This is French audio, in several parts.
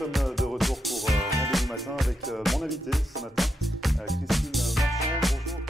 sommes de retour pour Rendez-vous Matin avec mon invité ce matin, Christine Marchand. Bonjour.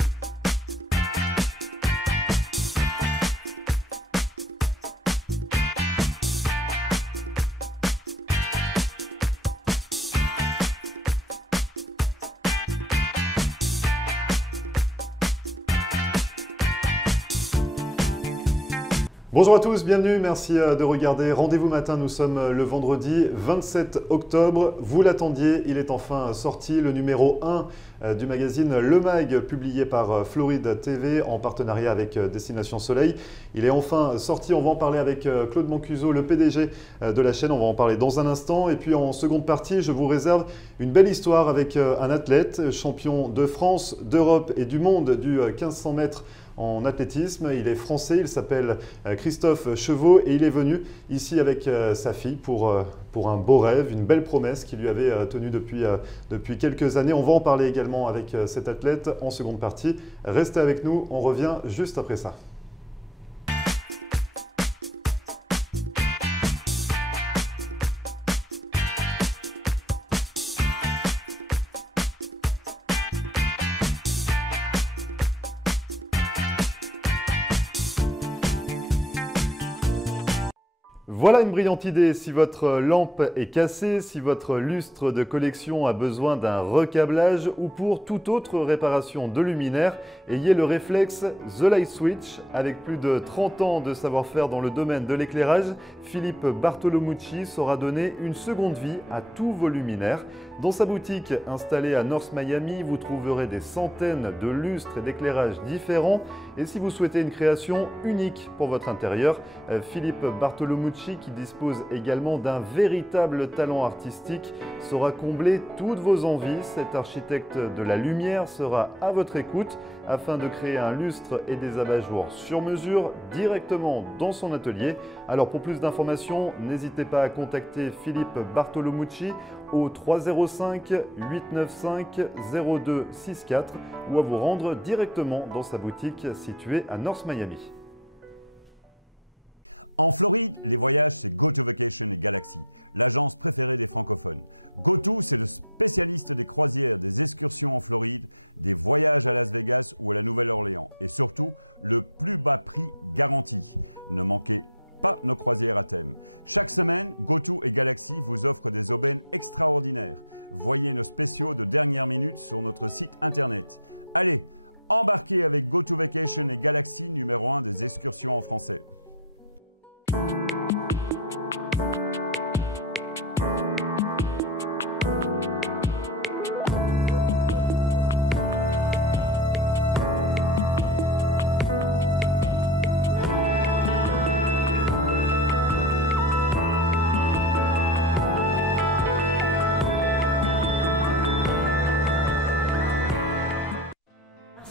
Bonjour à tous, bienvenue, merci de regarder Rendez-vous Matin. Nous sommes le vendredi 27 octobre. Vous l'attendiez, il est enfin sorti, le numéro 1 du magazine Le Mag, publié par Floride TV en partenariat avec Destination Soleil. Il est enfin sorti, on va en parler avec Claude Mancuso, le PDG de la chaîne. On va en parler dans un instant. Et puis en seconde partie, je vous réserve une belle histoire avec un athlète, champion de France, d'Europe et du monde du 1500 mètres en athlétisme. Il est français, il s'appelle Christophe Chevaux et il est venu ici avec sa fille pour un beau rêve, une belle promesse qu'il lui avait tenue depuis quelques années. On va en parler également avec cet athlète en seconde partie. Restez avec nous, on revient juste après ça. Voilà une brillante idée. Si votre lampe est cassée, si votre lustre de collection a besoin d'un recablage ou pour toute autre réparation de luminaire, ayez le réflexe The Light Switch. Avec plus de 30 ans de savoir-faire dans le domaine de l'éclairage, Philippe Bartolomucci saura donner une seconde vie à tous vos luminaires. Dans sa boutique installée à North Miami, vous trouverez des centaines de lustres et d'éclairages différents. Et si vous souhaitez une création unique pour votre intérieur, Philippe Bartolomucci, qui dispose également d'un véritable talent artistique, saura combler toutes vos envies. Cet architecte de la lumière sera à votre écoute afin de créer un lustre et des abat-jours sur mesure directement dans son atelier. Alors pour plus d'informations, n'hésitez pas à contacter Philippe Bartolomucci au 305 895 0264 ou à vous rendre directement dans sa boutique située à North Miami. En Floride, les voyages, c'est GoTo Vacation et Galaxy, l'agence préférée des francophones. GoTo, c'est le spécialiste des croisières, des excursions en Floride, des voyages à Las Vegas ou à la Nouvelle-Orléans. Et surtout, le plus bas prix garanti. Ne manquez pas nos croisières à thème. Chaque semaine, GoTo et Galaxy vous offrent des aubaines extraordinaires. Voyez nos spéciaux de dernière minute sur notre site internet. Allez, embarquez avec GoTo Vacation et Galaxy, numéro 1 des excursions en français.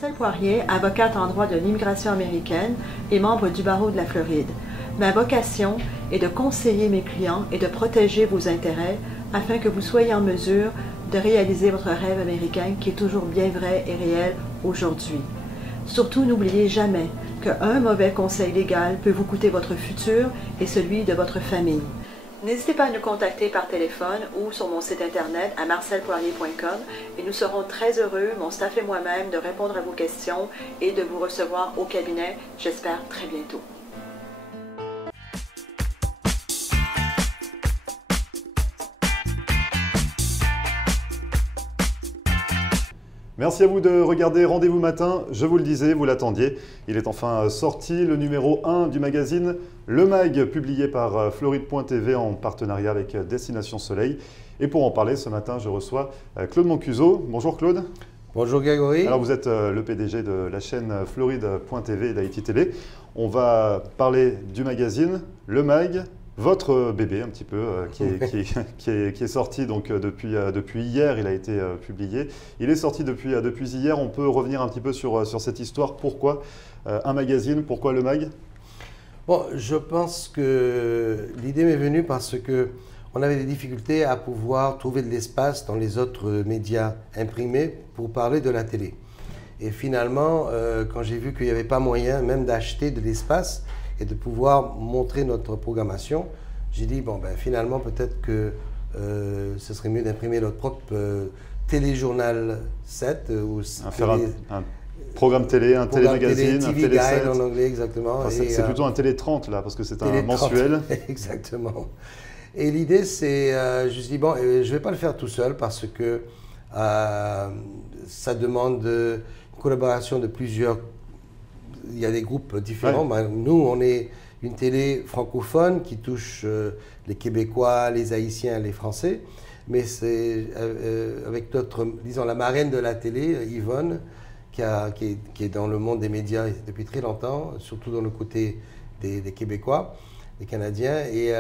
Marcel Poirier, avocate en droit de l'immigration américaine et membre du barreau de la Floride. Ma vocation est de conseiller mes clients et de protéger vos intérêts afin que vous soyez en mesure de réaliser votre rêve américain qui est toujours bien vrai et réel aujourd'hui. Surtout, n'oubliez jamais qu'un mauvais conseil légal peut vous coûter votre futur et celui de votre famille. N'hésitez pas à nous contacter par téléphone ou sur mon site internet à marcelpoirier.com et nous serons très heureux, mon staff et moi-même, de répondre à vos questions et de vous recevoir au cabinet, j'espère très bientôt. Merci à vous de regarder Rendez-vous Matin. Je vous le disais, vous l'attendiez. Il est enfin sorti, le numéro 1 du magazine Le Mag, publié par Floride.tv en partenariat avec Destination Soleil. Et pour en parler ce matin, je reçois Claude Mancuso. Bonjour Claude. Bonjour Grégory. Alors vous êtes le PDG de la chaîne Floride.tv et d'Haïti TV. On va parler du magazine Le Mag. Votre bébé un petit peu qui est sorti donc depuis hier, il a été publié. Il est sorti depuis hier. On peut revenir un petit peu sur cette histoire. Pourquoi un magazine? Pourquoi le mag? Bon, je pense que l'idée m'est venue parce que on avait des difficultés à pouvoir trouver de l'espace dans les autres médias imprimés pour parler de la télé. Et finalement, quand j'ai vu qu'il n'y avait pas moyen même d'acheter de l'espace et de pouvoir montrer notre programmation, j'ai dit, bon, ben, finalement, peut-être que ce serait mieux d'imprimer notre propre téléjournal 7 ou faire un programme télé, un télémagazine, un télé 7. En anglais, exactement. Enfin, c'est plutôt un télé 30 là, parce que c'est un mensuel. Exactement. Et l'idée, c'est, je me suis dit, bon, je ne vais pas le faire tout seul parce que ça demande une collaboration de plusieurs. Il y a des groupes différents. Ouais. Nous, on est une télé francophone qui touche les Québécois, les Haïtiens, les Français. Mais c'est avec notre, disons, la marraine de la télé, Yvonne, qui est dans le monde des médias depuis très longtemps, surtout dans le côté des Québécois, des Canadiens. Et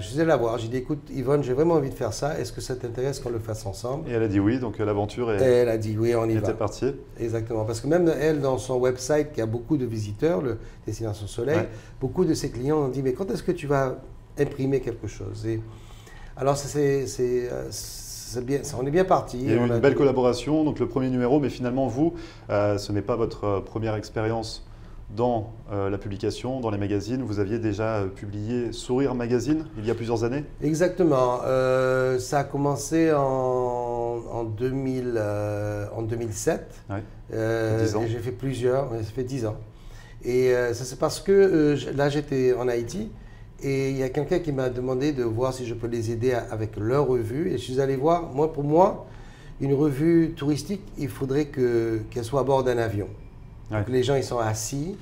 je suis allé la voir, j'ai dit, écoute Yvonne, j'ai vraiment envie de faire ça, est-ce que ça t'intéresse qu'on le fasse ensemble? Et elle a dit oui, donc l'aventure est... Elle a dit oui, on y va. était partie. Exactement, parce que même elle, dans son website, qui a beaucoup de visiteurs, le Destination Soleil, beaucoup de ses clients ont dit, mais quand est-ce que tu vas imprimer quelque chose? Et alors, on est bien parti. Il y a eu une belle collaboration, donc le premier numéro, mais finalement, vous, ce n'est pas votre première expérience dans la publication, dans les magazines. Vous aviez déjà publié Sourire Magazine il y a plusieurs années? Exactement. Ça a commencé en 2007. Ouais. 10 ans. J'ai fait plusieurs, ça fait 10 ans. Et ça c'est parce que là j'étais en Haïti. Et il y a quelqu'un qui m'a demandé de voir si je peux les aider avec leur revue. Et je suis allé voir, pour moi, une revue touristique, il faudrait qu'elle soit à bord d'un avion. Ouais. Donc les gens, ils sont assis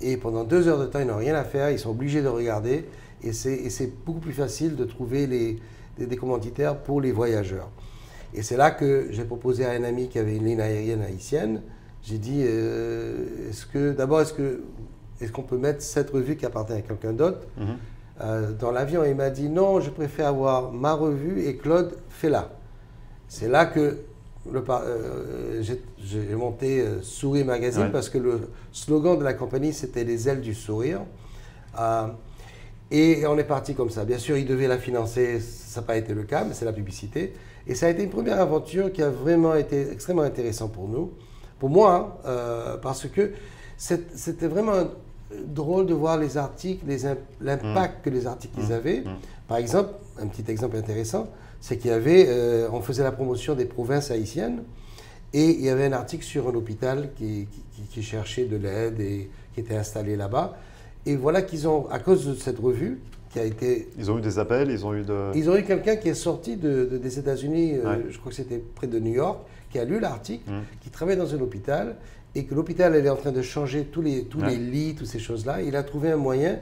et pendant 2 heures de temps, ils n'ont rien à faire, ils sont obligés de regarder. Et c'est beaucoup plus facile de trouver des commanditaires pour les voyageurs. Et c'est là que j'ai proposé à un ami qui avait une ligne aérienne haïtienne. J'ai dit, est-ce qu'on peut mettre cette revue qui appartient à quelqu'un d'autre dans l'avion? Et il m'a dit non, je préfère avoir ma revue et Claude, fais-la. C'est là que j'ai monté Sourire Magazine parce que le slogan de la compagnie c'était les ailes du sourire. Et on est parti comme ça. Bien sûr, il devait la financer, ça n'a pas été le cas, mais c'est la publicité. Et ça a été une première aventure qui a vraiment été extrêmement intéressante pour nous, pour moi, parce que c'était vraiment drôle de voir les articles, l'impact que les articles avaient. Par exemple, un petit exemple intéressant, c'est qu'il y avait, on faisait la promotion des provinces haïtiennes et il y avait un article sur un hôpital qui cherchait de l'aide et qui était installé là-bas. Et voilà qu'ils ont, à cause de cette revue, qui a été... Ils ont eu des appels, ils ont eu quelqu'un qui est sorti des États-Unis, je crois que c'était près de New York, qui a lu l'article, qui travaille dans un hôpital, et que l'hôpital est en train de changer tous les lits, toutes ces choses-là. Il a trouvé un moyen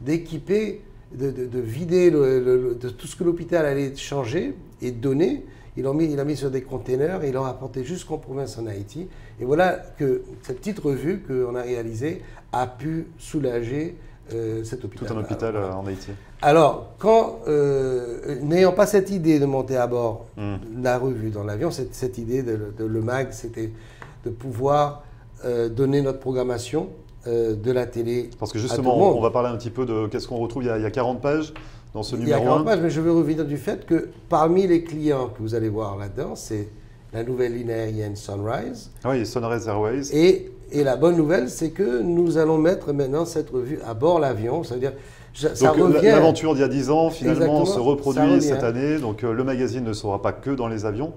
d'équiper, de vider de tout ce que l'hôpital allait changer et donner. Il a mis sur des containers et il l'a apporté jusqu'en province en Haïti. Et voilà que cette petite revue qu'on a réalisée a pu soulager cet hôpital. Tout un hôpital en Haïti. Alors, n'ayant pas cette idée de monter à bord la revue dans l'avion, cette idée de le MAG, c'était de pouvoir donner notre programmation de la télé. Parce que justement, on va parler un petit peu de qu'est-ce qu'on retrouve. Il y a 40 pages dans ce numéro 1. Il y a 40 pages, mais je veux revenir du fait que parmi les clients que vous allez voir là-dedans, c'est la nouvelle ligne aérienne Sunrise. Oui, Sunrise Airways. Et la bonne nouvelle, c'est que nous allons mettre maintenant cette revue à bord l'avion. Ça veut dire, ça revient. L'aventure d'il y a 10 ans, finalement, se reproduit cette année. Donc le magazine ne sera pas que dans les avions,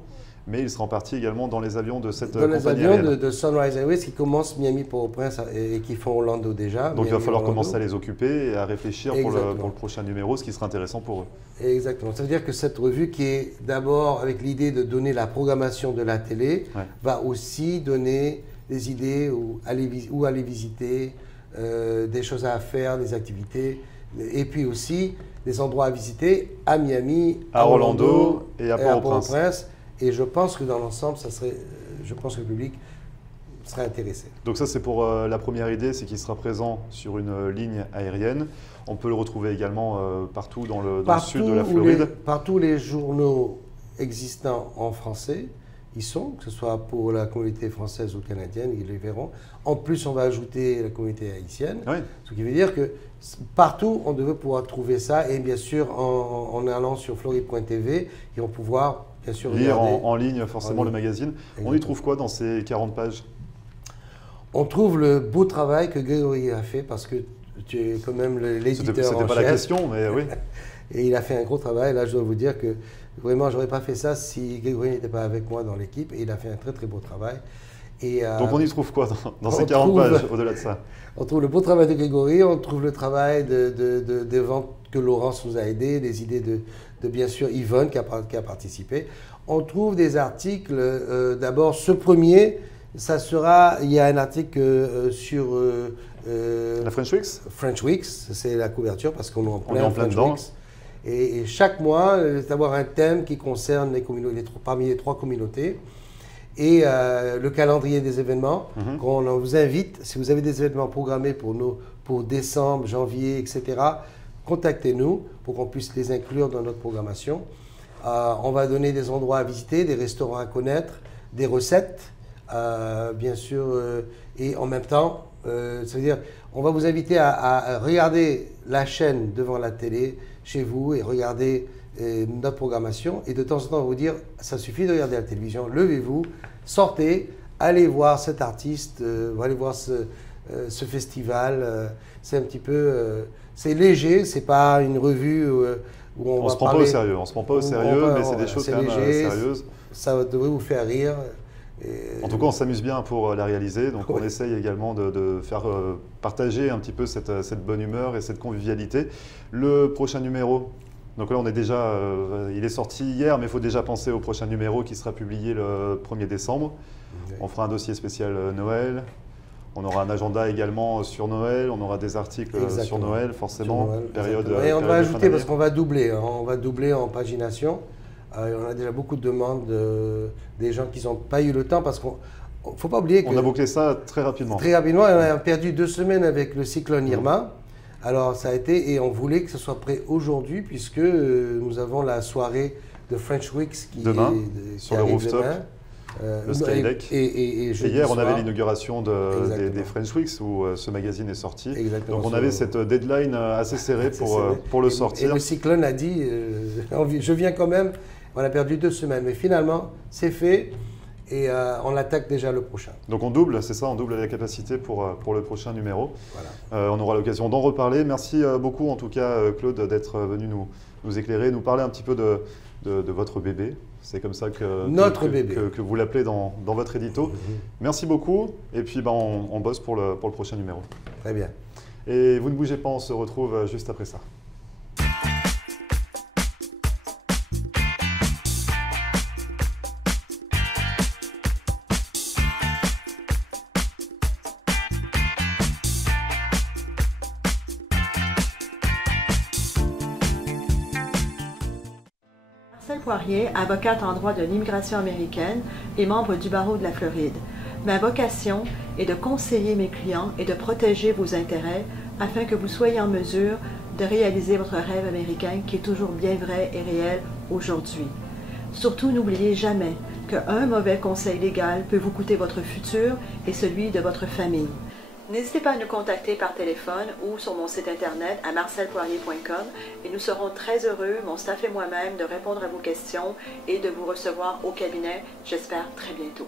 mais il sera en partie également dans les avions de cette compagnie aérienne. Dans les avions de Sunrise Airways qui commencent Miami-Port-au-Prince et qui font Orlando déjà. Donc il va falloir commencer à les occuper et à réfléchir pour le prochain numéro, ce qui sera intéressant pour eux. Exactement. Ça veut dire que cette revue qui est d'abord avec l'idée de donner la programmation de la télé, va aussi donner des idées où aller visiter, des choses à faire, des activités, et puis aussi des endroits à visiter à Miami, à Orlando et à Port-au-Prince. Et je pense que dans l'ensemble, je pense que le public serait intéressé. Donc ça, c'est pour la première idée, c'est qu'il sera présent sur une ligne aérienne. On peut le retrouver également partout dans le sud de la Floride. Partout les journaux existants en français, ils sont, que ce soit pour la communauté française ou canadienne, ils les verront. En plus, on va ajouter la communauté haïtienne. Oui. Ce qui veut dire que partout, on devait pouvoir trouver ça. Et bien sûr, en allant sur floride.tv, ils vont pouvoir, bien sûr, lire en ligne forcément le magazine. Exactement. On y trouve quoi dans ces 40 pages? On trouve le beau travail que Grégory a fait parce que tu es quand même l'éditeur en chef. C'était pas la question, mais oui. Et il a fait un gros travail. Là, je dois vous dire que vraiment, j'aurais pas fait ça si Grégory n'était pas avec moi dans l'équipe. Et il a fait un très très beau travail. Et, donc on y trouve quoi dans ces 40 pages au-delà de ça? On trouve le beau travail de Grégory, on trouve le travail de vente que Laurence nous a aidé, des idées de bien sûr Yvonne qui a participé. On trouve des articles, d'abord ce premier, il y a un article sur... la French Weeks. French Weeks, c'est la couverture parce qu'on est en plein dedans. Et chaque mois, d'avoir un thème qui concerne les communautés, parmi les 3 communautés. Et le calendrier des événements, qu'on vous invite, si vous avez des événements programmés pour décembre, janvier, etc., contactez-nous pour qu'on puisse les inclure dans notre programmation. On va donner des endroits à visiter, des restaurants à connaître, des recettes, bien sûr, et en même temps, ça veut dire, on va vous inviter à regarder la chaîne devant la télé, chez vous, et regarder notre programmation, et de temps en temps vous dire, ça suffit de regarder la télévision, levez-vous, sortez, allez voir cet artiste, allez voir ce festival, c'est un petit peu, c'est léger, c'est pas une revue où on va se prend parler, pas au sérieux, on se prend pas au sérieux, mais c'est des choses quand même sérieuses. Ça devrait vous faire rire. En tout cas, on s'amuse bien pour la réaliser, donc on essaye également de faire partager un petit peu cette bonne humeur et cette convivialité. Le prochain numéro, donc là on est déjà, il est sorti hier, mais il faut déjà penser au prochain numéro qui sera publié le 1er décembre. Okay. On fera un dossier spécial Noël, on aura un agenda également sur Noël, on aura des articles sur Noël, forcément, sur Noël, période. Et on va ajouter, parce qu'on va doubler, on va doubler en pagination. On a déjà beaucoup de demandes des gens qui n'ont pas eu le temps, parce qu'il ne faut pas oublier qu'on a bouclé ça très rapidement. Très rapidement, on a perdu 2 semaines avec le cyclone Irma. Alors ça a été, et on voulait que ce soit prêt aujourd'hui, puisque nous avons la soirée de French Weeks qui demain, sur le rooftop, le Skydeck. Et hier, on avait l'inauguration des French Weeks où ce magazine est sorti. Exactement. Donc on avait cette deadline assez serrée pour le sortir. Et le cyclone a dit, je viens quand même. On a perdu 2 semaines, mais finalement, c'est fait et on attaque déjà le prochain. Donc on double, c'est ça, on double la capacité pour le prochain numéro. Voilà. On aura l'occasion d'en reparler. Merci beaucoup en tout cas, Claude, d'être venu nous éclairer, nous parler un petit peu de votre bébé. C'est comme ça que vous l'appelez dans votre édito. Merci beaucoup et puis on bosse pour le prochain numéro. Très bien. Et vous ne bougez pas, on se retrouve juste après ça. Marcel Poirier, avocate en droit de l'immigration américaine et membre du barreau de la Floride. Ma vocation est de conseiller mes clients et de protéger vos intérêts afin que vous soyez en mesure de réaliser votre rêve américain qui est toujours bien vrai et réel aujourd'hui. Surtout, n'oubliez jamais qu'un mauvais conseil légal peut vous coûter votre futur et celui de votre famille. N'hésitez pas à nous contacter par téléphone ou sur mon site internet à marcelpoirier.com et nous serons très heureux, mon staff et moi-même, de répondre à vos questions et de vous recevoir au cabinet, j'espère très bientôt.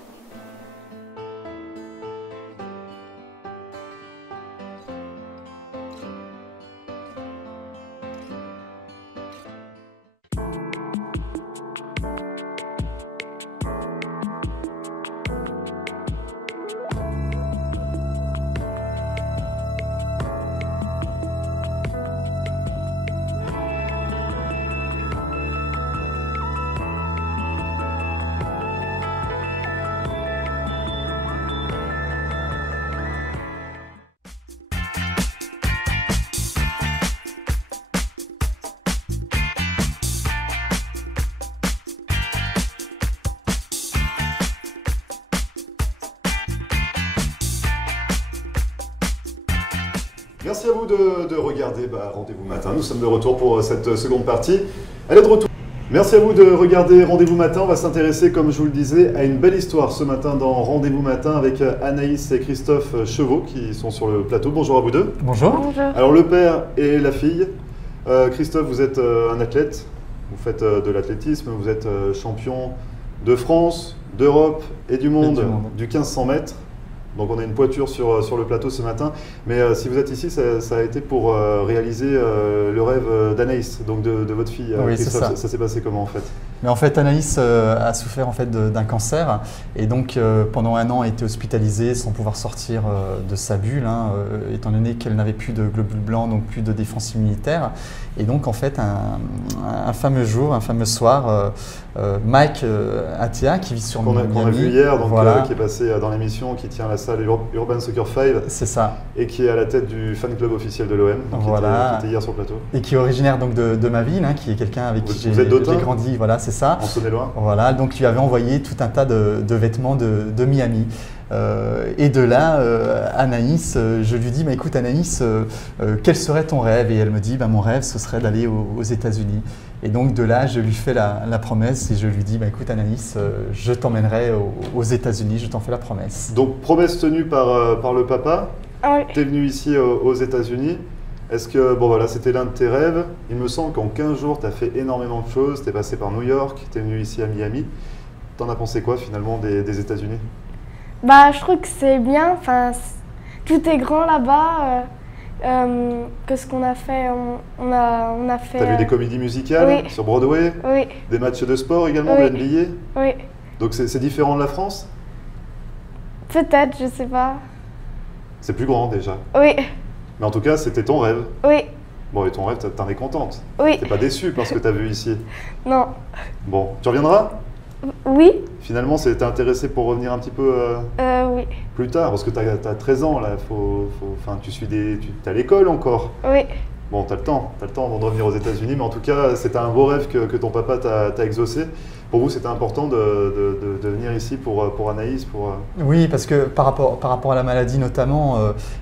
Merci à vous de regarder Rendez-vous Matin. Nous sommes de retour pour cette seconde partie. Elle est de retour. Merci à vous de regarder Rendez-vous Matin. On va s'intéresser, comme je vous le disais, à une belle histoire ce matin dans Rendez-vous Matin avec Anaïs et Christophe Chevaux qui sont sur le plateau. Bonjour à vous deux. Bonjour. Bonjour. Alors le père et la fille. Christophe, vous êtes un athlète. Vous faites de l'athlétisme. Vous êtes champion de France, d'Europe et du monde du 1500 mètres. Donc on a une pointure sur le plateau ce matin, mais si vous êtes ici, ça a été pour réaliser le rêve d'Anaïs, donc de votre fille. Oui, c'est ça. Ça s'est passé comment en fait? Mais en fait, Anaïs a souffert en fait d'un cancer et donc pendant 1 an a été hospitalisée sans pouvoir sortir de sa bulle, hein, étant donné qu'elle n'avait plus de globules blancs, donc plus de défense immunitaire. Et donc en fait, un fameux jour, un fameux soir, Mike Attia, qui vit sur Miami, qu'on a vu hier, donc, voilà. Qui est passé dans l'émission, qui tient la salle Urban Soccer 5, c'est ça, et qui est à la tête du fan club officiel de l'OM, voilà. qui était hier sur le plateau. Et qui est originaire donc de ma ville, hein, qui est quelqu'un avec qui j'ai grandi, voilà, c'est ça. En Saône-et-Loire. Voilà, donc il lui avait envoyé tout un tas de vêtements de Miami. Et de là, Anaïs, je lui dis, bah, écoute Anaïs, quel serait ton rêve? Et elle me dit, bah, mon rêve, ce serait d'aller aux États-Unis. Et donc de là, je lui fais la promesse et je lui dis, bah, écoute Anaïs, je t'emmènerai aux États-Unis, je t'en fais la promesse. Donc promesse tenue par le papa, Oui. tu es venu ici aux États-Unis. Est-ce que, bon voilà, c'était l'un de tes rêves? Il me semble qu'en 15 jours, tu as fait énormément de choses, tu es passé par New York, tu es venu ici à Miami. T'en as pensé quoi finalement des États-Unis? Bah, je trouve que c'est bien. Enfin, tout est grand là-bas. Qu'est-ce qu'on a fait? On a fait. T'as vu des comédies musicales oui. sur Broadway? Oui. Des matchs de sport également, Oui. de NBA? Oui. Donc c'est différent de la France? Peut-être, je sais pas. C'est plus grand déjà. Oui. Mais en tout cas, c'était ton rêve. Oui. Bon, et ton rêve, t'en es contente? Oui. T'es pas déçue par ce que t'as vu ici? Non. Bon, tu reviendras? Oui. Finalement, t'es intéressé pour revenir un petit peu Oui. plus tard, parce que t'as 13 ans là, tu t'es à l'école encore. Oui. Bon, t'as le temps avant de revenir aux États-Unis, mais en tout cas, c'était un beau rêve que ton papa t'a exaucé. Pour vous, c'était important de venir ici pour Anaïs, Oui, parce que par rapport à la maladie notamment,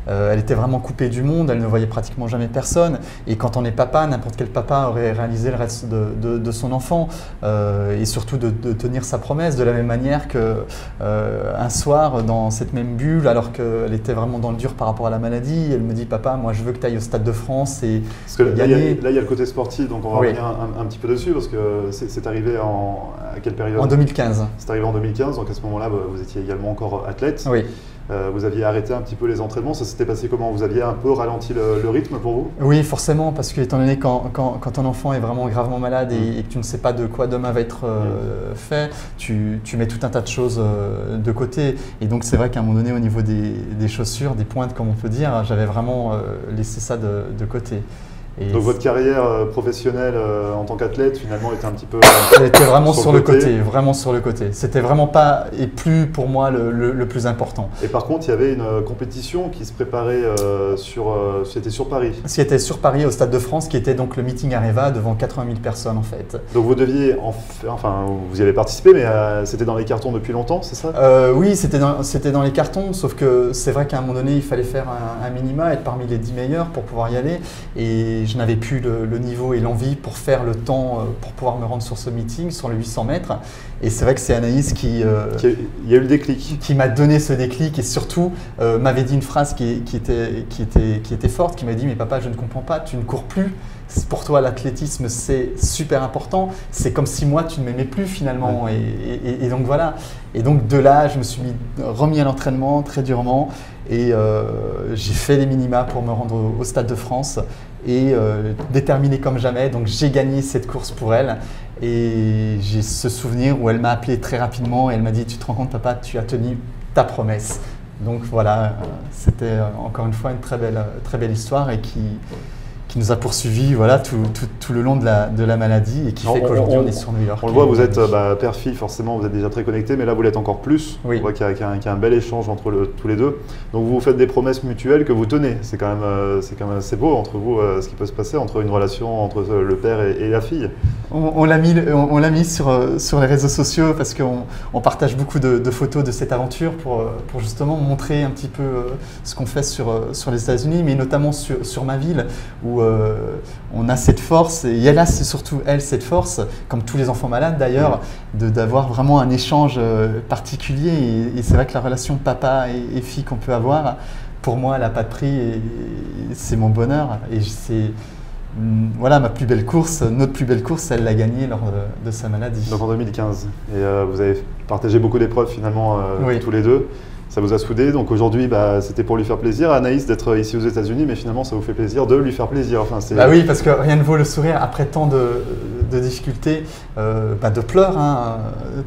elle était vraiment coupée du monde, elle ne voyait pratiquement jamais personne. Et quand on est papa, n'importe quel papa aurait réalisé le reste de son enfant et surtout de tenir sa promesse de la même manière qu'un soir, dans cette même bulle, alors qu'elle était vraiment dans le dur par rapport à la maladie, elle me dit « Papa, moi je veux que tu ailles au Stade de France et parce que gagner. » Là, il y a le côté sportif, donc on va revenir un petit peu dessus, parce que c'est arrivé à quelle période? En 2015. C'est arrivé en 2015, donc à ce moment-là, vous étiez également encore athlète. Oui. Vous aviez arrêté un petit peu les entraînements, ça s'était passé comment? Vous aviez un peu ralenti le rythme pour vous? Oui, forcément, parce que étant donné quand ton enfant est vraiment gravement malade et que tu ne sais pas de quoi demain va être fait, tu mets tout un tas de choses de côté. Et donc c'est vrai qu'à un moment donné, au niveau des chaussures, des pointes comme on peut dire, j'avais vraiment laissé ça de côté. Et donc votre carrière professionnelle en tant qu'athlète finalement était un petit peu elle était vraiment sur le côté, vraiment sur le côté. C'était vraiment pas et plus pour moi le plus important. Et par contre, il y avait une compétition qui se préparait c'était sur Paris. C'était sur Paris au Stade de France, qui était donc le meeting Areva devant 80 000 personnes en fait. Donc vous deviez, vous y avez participé, mais c'était dans les cartons depuis longtemps, c'est ça? Oui, c'était dans les cartons, sauf que c'est vrai qu'à un moment donné, il fallait faire un minima, être parmi les 10 meilleurs pour pouvoir y aller. Et je n'avais plus le niveau et l'envie pour faire le temps, pour pouvoir me rendre sur ce meeting, sur le 800 mètres. Et c'est vrai que c'est Anaïs il y a eu le déclic. Qui m'a donné ce déclic et surtout m'avait dit une phrase qui était forte, qui m'a dit « Mais papa, je ne comprends pas, tu ne cours plus. Pour toi, l'athlétisme, c'est super important. C'est comme si moi, tu ne m'aimais plus finalement. Ouais. » Et donc voilà. Et donc de là, je me suis remis à l'entraînement très durement et j'ai fait les minima pour me rendre au Stade de France et déterminé comme jamais. Donc j'ai gagné cette course pour elle et j'ai ce souvenir où elle m'a appelé très rapidement et elle m'a dit « Tu te rends compte papa, tu as tenu ta promesse. » Donc voilà, c'était encore une fois une très belle histoire et qui nous a poursuivis voilà, tout le long de la maladie et qui fait qu'aujourd'hui on est sur New York. On le voit, vous êtes père-fille, forcément, vous êtes déjà très connectés, mais là vous l'êtes encore plus. Oui. On voit qu'il y a un bel échange entre tous les deux. Donc vous vous faites des promesses mutuelles que vous tenez. C'est quand même assez beau entre vous, ce qui peut se passer entre une relation entre le père et la fille. On l'a mis sur les réseaux sociaux parce qu'on partage beaucoup de photos de cette aventure pour justement montrer un petit peu ce qu'on fait sur les États-Unis, mais notamment sur ma ville où on a cette force, et elle a surtout cette force, comme tous les enfants malades d'ailleurs, d'avoir vraiment un échange particulier. Et c'est vrai que la relation papa et fille qu'on peut avoir, pour moi, elle n'a pas de prix et c'est mon bonheur. Et c'est voilà ma plus belle course, notre plus belle course, elle l'a gagnée lors de sa maladie. Donc en 2015. Et vous avez partagé beaucoup d'épreuves finalement oui. tous les deux. Ça vous a soudé, donc aujourd'hui, c'était pour lui faire plaisir à Anaïs d'être ici aux États-Unis, mais finalement, ça vous fait plaisir de lui faire plaisir. Enfin, bah oui, parce que rien ne vaut le sourire après tant de difficultés, de pleurs, hein,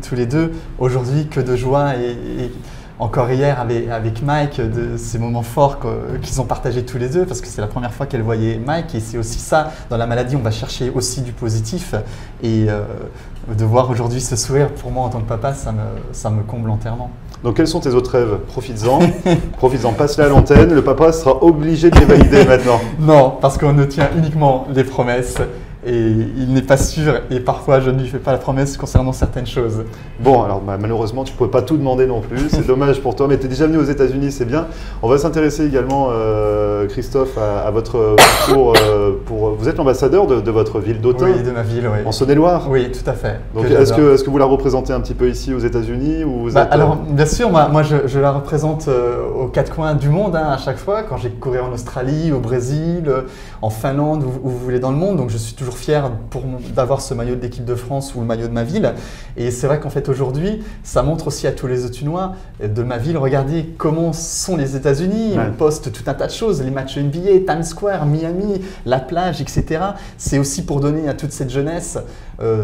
tous les deux. Aujourd'hui, que de joie et encore hier avec Mike, de ces moments forts qu'ils ont partagés tous les deux, parce que c'est la première fois qu'elle voyait Mike, et c'est aussi ça, dans la maladie, on va chercher aussi du positif, et de voir aujourd'hui ce sourire, pour moi en tant que papa, ça me comble entièrement. Donc quels sont tes autres rêves? Profites-en, profites-en, passe-les à l'antenne, le papa sera obligé de les valider maintenant. Non, parce qu'on ne tient uniquement les promesses. Et il n'est pas sûr, et parfois je ne lui fais pas la promesse concernant certaines choses. Bon, alors malheureusement, tu ne peux pas tout demander non plus, c'est dommage pour toi, mais tu es déjà venu aux États-Unis, c'est bien. On va s'intéresser également, Christophe, à votre parcours. Vous êtes l'ambassadeur de votre ville d'Autun? Oui, de ma ville, oui. En Saône-et-Loire? Oui, tout à fait. Donc est-ce que vous la représentez un petit peu ici aux États-Unis ou vous êtes... Alors, bien sûr, moi je la représente aux quatre coins du monde, hein, à chaque fois, quand j'ai couru en Australie, au Brésil, en Finlande, où vous voulez dans le monde, donc je suis toujours fier d'avoir ce maillot de l'équipe de France ou le maillot de ma ville. Et c'est vrai qu'en fait aujourd'hui, ça montre aussi à tous les Autuniens de ma ville, regardez comment sont les États-Unis, on poste tout un tas de choses, les matchs NBA, Times Square, Miami, la plage, etc. C'est aussi pour donner à toute cette jeunesse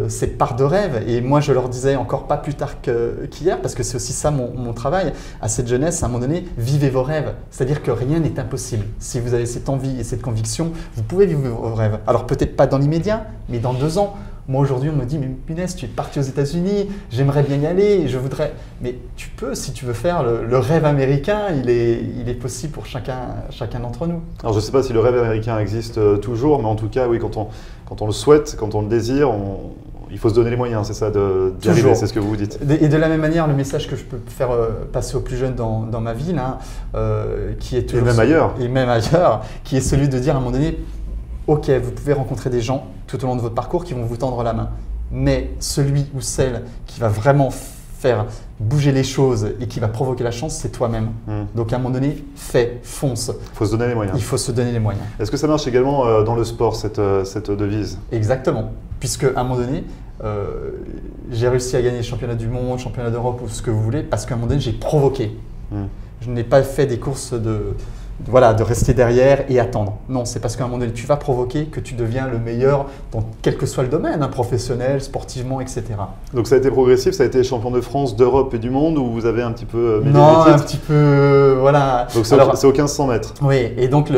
cette part de rêve. Et moi je leur disais encore pas plus tard qu'hier, parce que c'est aussi ça mon travail, à cette jeunesse, à un moment donné, vivez vos rêves. C'est-à-dire que rien n'est impossible. Si vous avez cette envie et cette conviction, vous pouvez vivre vos rêves. Alors peut-être pas dans l'immédiat, mais dans 2 ans. Moi aujourd'hui on me dit, mais punaise, tu es parti aux États-Unis, j'aimerais bien y aller, je voudrais. Mais tu peux, si tu veux faire le rêve américain, il est possible pour chacun d'entre nous. Alors je ne sais pas si le rêve américain existe toujours, mais en tout cas, oui, quand on le souhaite, quand on le désire, il faut se donner les moyens, c'est ça, d'y arriver, c'est ce que vous dites. Et de la même manière, le message que je peux faire passer aux plus jeunes dans ma ville, hein, qui est toujours… Et même ailleurs, qui est celui de dire à un moment donné, ok, vous pouvez rencontrer des gens tout au long de votre parcours qui vont vous tendre la main, mais celui ou celle qui va vraiment faire bouger les choses et qui va provoquer la chance, c'est toi-même. Donc à un moment donné, fonce. Il faut se donner les moyens. Il faut se donner les moyens. Est-ce que ça marche également dans le sport, cette devise? Exactement, puisque à un moment donné, j'ai réussi à gagner le championnat du monde, championnat d'Europe ou ce que vous voulez, parce qu'à un moment donné, j'ai provoqué. Je n'ai pas fait des courses de rester derrière et attendre. Non, c'est parce qu'à un moment donné, tu vas provoquer que tu deviens le meilleur dans quel que soit le domaine, hein, professionnel, sportivement, etc. Donc ça a été progressif, ça a été champion de France, d'Europe et du monde, ou vous avez un petit peu mis Non, les un petit peu, voilà. Donc c'est au 1500 mètres. Oui, et donc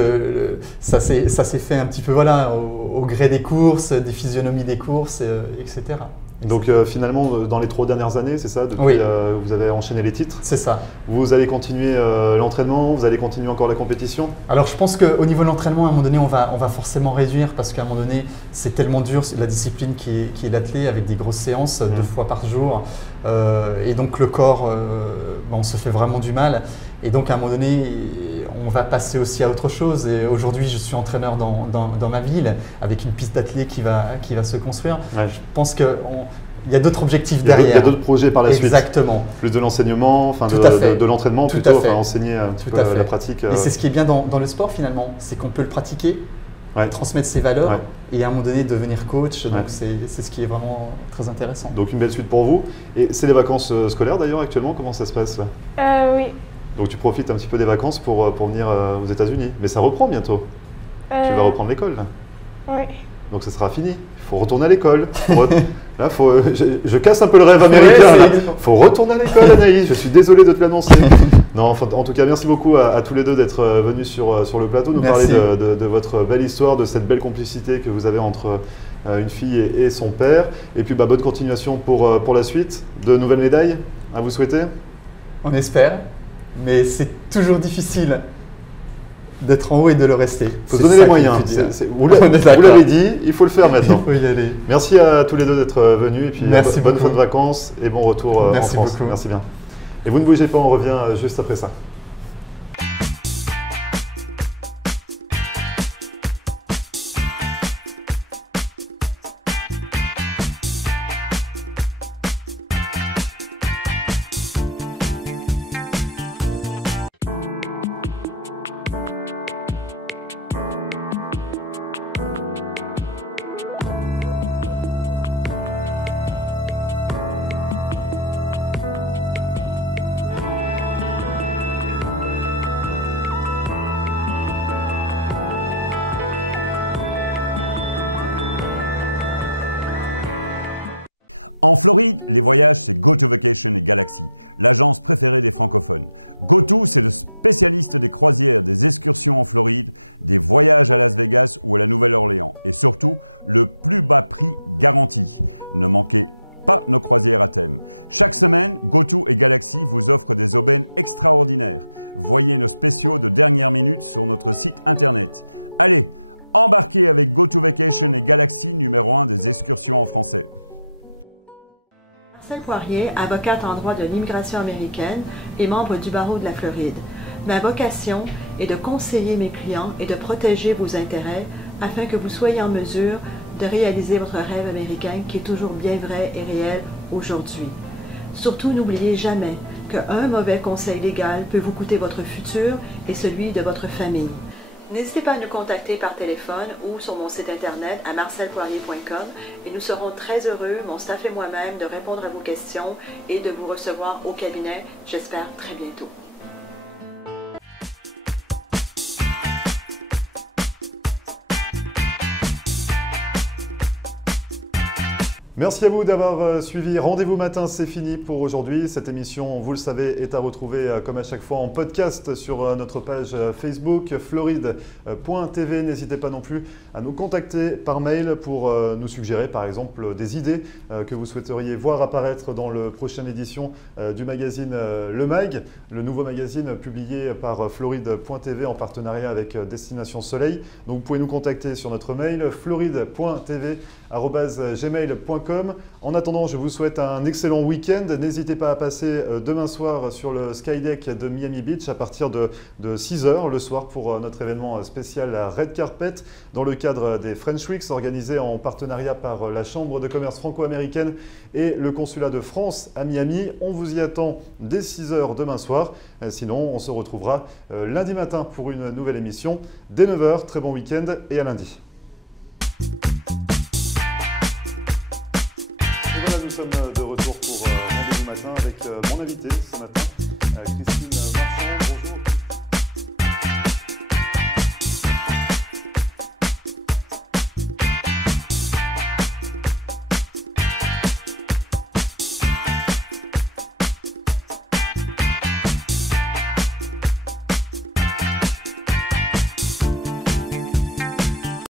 ça s'est fait un petit peu, au gré des courses, des physionomies des courses, etc. Donc finalement, dans les 3 dernières années, c'est ça, depuis vous avez enchaîné les titres? C'est ça. Vous allez continuer l'entraînement, vous allez continuer encore la compétition? Alors je pense qu'au niveau de l'entraînement, à un moment donné, on va forcément réduire, parce qu'à un moment donné, c'est tellement dur, la discipline qui est l'athlé, avec des grosses séances, 2 fois par jour. Et donc le corps, on se fait vraiment du mal. Et donc à un moment donné, on va passer aussi à autre chose. Et aujourd'hui, je suis entraîneur dans ma ville, avec une piste d'athlé qui va se construire. Je pense qu'il y a d'autres objectifs derrière. Il y a d'autres projets par la suite. Exactement. Plus de l'enseignement, de l'entraînement plutôt, enseigner un petit peu la pratique. Et c'est ce qui est bien dans le sport finalement, c'est qu'on peut le pratiquer, transmettre ses valeurs et à un moment donné devenir coach. Donc c'est ce qui est vraiment très intéressant. Donc une belle suite pour vous. Et c'est les vacances scolaires d'ailleurs actuellement, comment ça se passe là? Oui. Donc tu profites un petit peu des vacances pour venir aux États-Unis. Mais ça reprend bientôt. Tu vas reprendre l'école là. Oui. Donc ça sera fini. Il faut retourner à l'école. Là, je casse un peu le rêve américain. Il faut retourner à l'école, Anaïs. Je suis désolé de te l'annoncer. Non, enfin, en tout cas, merci beaucoup à tous les deux d'être venus sur le plateau, nous parler de votre belle histoire, de cette belle complicité que vous avez entre une fille et son père. Et puis, bonne continuation pour la suite. De nouvelles médailles à vous souhaiter? On espère, mais c'est toujours difficile d'être en haut et de le rester. Il faut se donner les moyens. Vous l'avez dit, il faut le faire maintenant. Il faut y aller. Merci à tous les deux d'être venus et puis bonne fin de vacances et bon retour en France. Beaucoup. Merci bien. Et vous ne bougez pas, on revient juste après ça. En Floride, les voyages, c'est GoTo Vacation et Galaxy, l'agence préférée des francophones. GoTo, c'est le spécialiste des croisières, des excursions en Floride, des voyages à Las Vegas ou à la Nouvelle-Orléans. Et surtout, le plus bas prix garanti. Ne manquez pas nos croisières à thème. Chaque semaine, GoTo et Galaxy vous offrent des aubaines extraordinaires. Voyez nos spéciaux de dernière minute sur notre site internet. Allez, embarquez avec GoTo Vacation et Galaxy, numéro 1 des excursions en français. Marcel Poirier, avocate en droit de l'immigration américaine et membre du barreau de la Floride. Ma vocation est de conseiller mes clients et de protéger vos intérêts afin que vous soyez en mesure de réaliser votre rêve américain qui est toujours bien vrai et réel aujourd'hui. Surtout, n'oubliez jamais qu'un mauvais conseil légal peut vous coûter votre futur et celui de votre famille. N'hésitez pas à nous contacter par téléphone ou sur mon site internet à marcelpoirier.com et nous serons très heureux, mon staff et moi-même, de répondre à vos questions et de vous recevoir au cabinet, j'espère très bientôt. Merci à vous d'avoir suivi. Rendez-vous matin, c'est fini pour aujourd'hui. Cette émission, vous le savez, est à retrouver comme à chaque fois en podcast sur notre page Facebook floride.tv. N'hésitez pas non plus à nous contacter par mail pour nous suggérer par exemple des idées que vous souhaiteriez voir apparaître dans la prochaine édition du magazine Le Mag, le nouveau magazine publié par floride.tv en partenariat avec Destination Soleil. Donc vous pouvez nous contacter sur notre mail floride.tv@gmail.com. En attendant, je vous souhaite un excellent week-end. N'hésitez pas à passer demain soir sur le Skydeck de Miami Beach à partir de 6 h le soir pour notre événement spécial Red Carpet dans le cadre des French Weeks organisé en partenariat par la Chambre de commerce franco-américaine et le Consulat de France à Miami. On vous y attend dès 6 h demain soir. Sinon, on se retrouvera lundi matin pour une nouvelle émission dès 9 h. Très bon week-end et à lundi. Nous sommes de retour pour Rendez-vous matin avec mon invité ce matin,